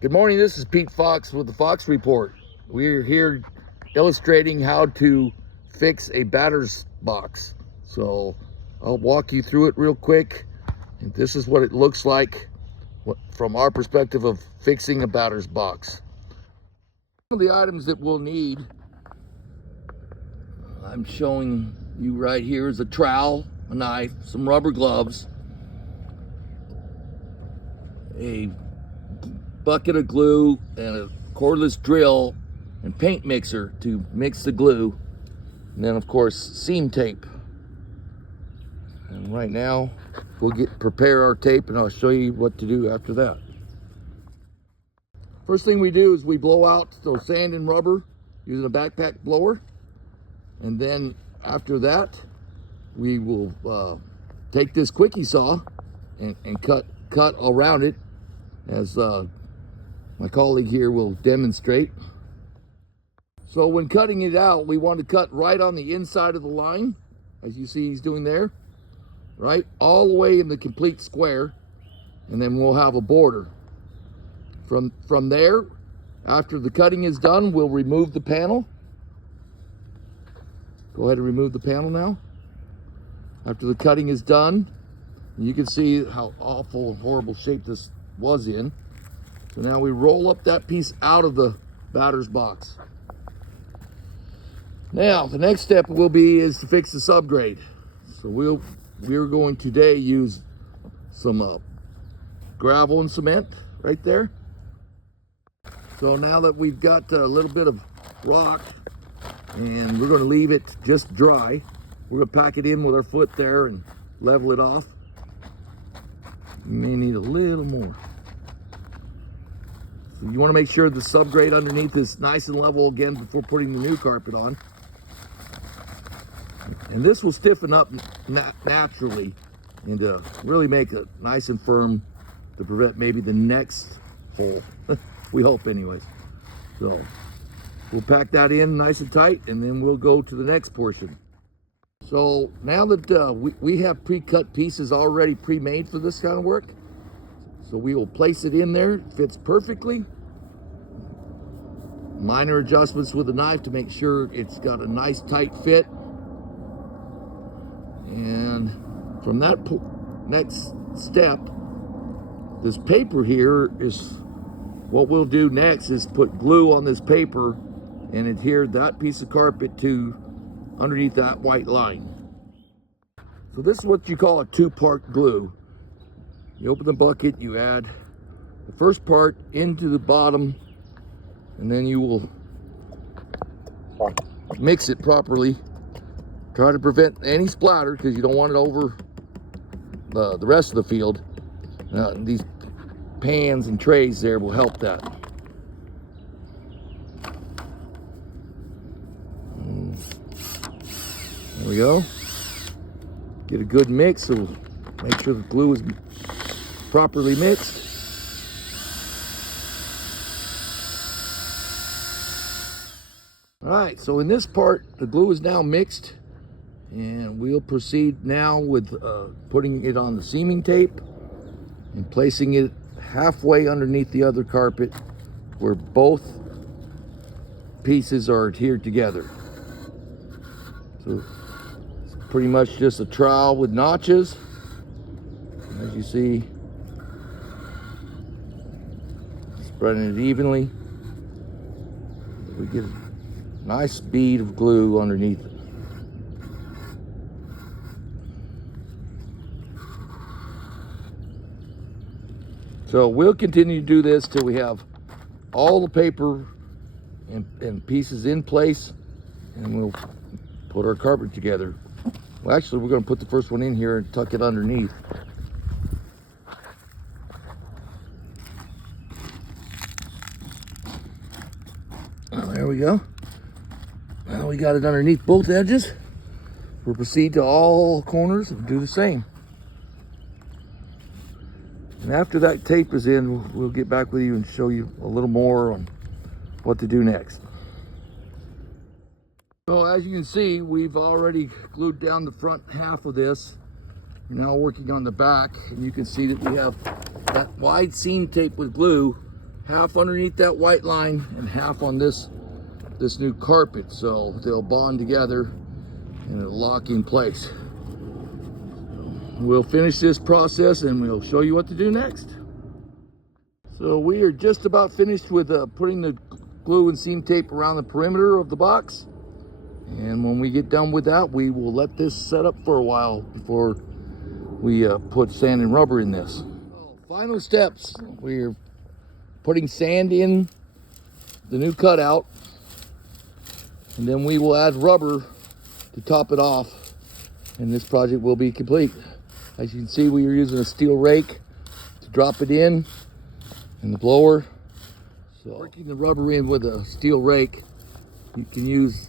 Good morning, this is Pete Fox with the Fox Report. We're here illustrating how to fix a batter's box. So I'll walk you through it real quick. And this is what it looks like from our perspective of fixing a batter's box. Some of the items that we'll need, I'm showing you right here, is a trowel, a knife, some rubber gloves, a bucket of glue, and a cordless drill and paint mixer to mix the glue, and then of course seam tape. And right now we'll prepare our tape, and I'll show you what to do after that. First thing we do is we blow out those sand and rubber using a backpack blower, and then after that we will take this quickie saw and cut around it, as my colleague here will demonstrate. So when cutting it out, we want to cut right on the inside of the line, as you see he's doing there, right all the way in the complete square, and then we'll have a border. From there, after the cutting is done, we'll remove the panel. Go ahead and remove the panel now. After the cutting is done, you can see how awful and horrible shape this was in. So now we roll up that piece out of the batter's box. Now the next step is to fix the subgrade. So we're going today use some gravel and cement right there. So now that we've got a little bit of rock, and we're going to leave it just dry, we're going to pack it in with our foot there and level it off. You may need a little more. So you want to make sure the subgrade underneath is nice and level again before putting the new carpet on. And this will stiffen up naturally and really make it nice and firm to prevent maybe the next hole. We hope anyways. So we'll pack that in nice and tight, and then we'll go to the next portion. So now that we have pre-cut pieces already pre-made for this kind of work, so we will place it in there. It fits perfectly. Minor adjustments with a knife to make sure it's got a nice tight fit. And from that next step, this paper here is what we'll do next, is put glue on this paper and adhere that piece of carpet to underneath that white line. So this is what you call a two-part glue. You open the bucket, you add the first part into the bottom, and then you will mix it properly. Try to prevent any splatter because you don't want it over the rest of the field. These pans and trays there will help that. There we go. Get a good mix, so make sure the glue is properly mixed. All right, so in this part, the glue is now mixed, and we'll proceed now with putting it on the seaming tape and placing it halfway underneath the other carpet where both pieces are adhered together. So it's pretty much just a trowel with notches. As you see, spreading it evenly. We get a nice bead of glue underneath it. So we'll continue to do this till we have all the paper and pieces in place, and we'll put our carpet together. Well, actually, we're going to put the first one in here and tuck it underneath. There we go. Now we got it underneath both edges. We'll proceed to all corners and do the same. And after that tape is in, we'll get back with you and show you a little more on what to do next. So as you can see, we've already glued down the front half of this. We're now working on the back, and you can see that we have that wide seam tape with glue half underneath that white line and half on this new carpet, so they'll bond together and it'll lock in place. We'll finish this process and we'll show you what to do next. So we are just about finished with putting the glue and seam tape around the perimeter of the box. And when we get done with that, we will let this set up for a while before we put sand and rubber in this. Final steps. We're putting sand in the new cutout, and then we will add rubber to top it off, and this project will be complete. As you can see, we are using a steel rake to drop it in and the blower. So working the rubber in with a steel rake, you can use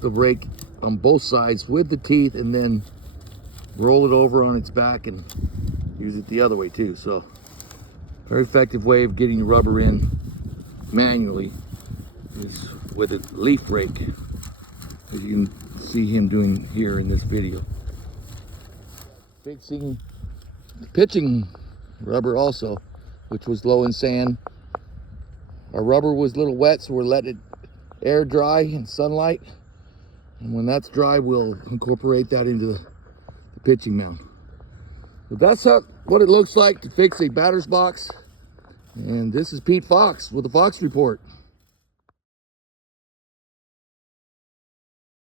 the rake on both sides with the teeth and then roll it over on its back and use it the other way too. So very effective way of getting the rubber in manually is with a leaf rake, as you can see him doing here in this video. Fixing the pitching rubber also, which was low in sand. Our rubber was a little wet, so we're letting it air dry in sunlight. And when that's dry, we'll incorporate that into the pitching mound. So that's what it looks like to fix a batter's box. And this is Pete Fox with the Fox Report.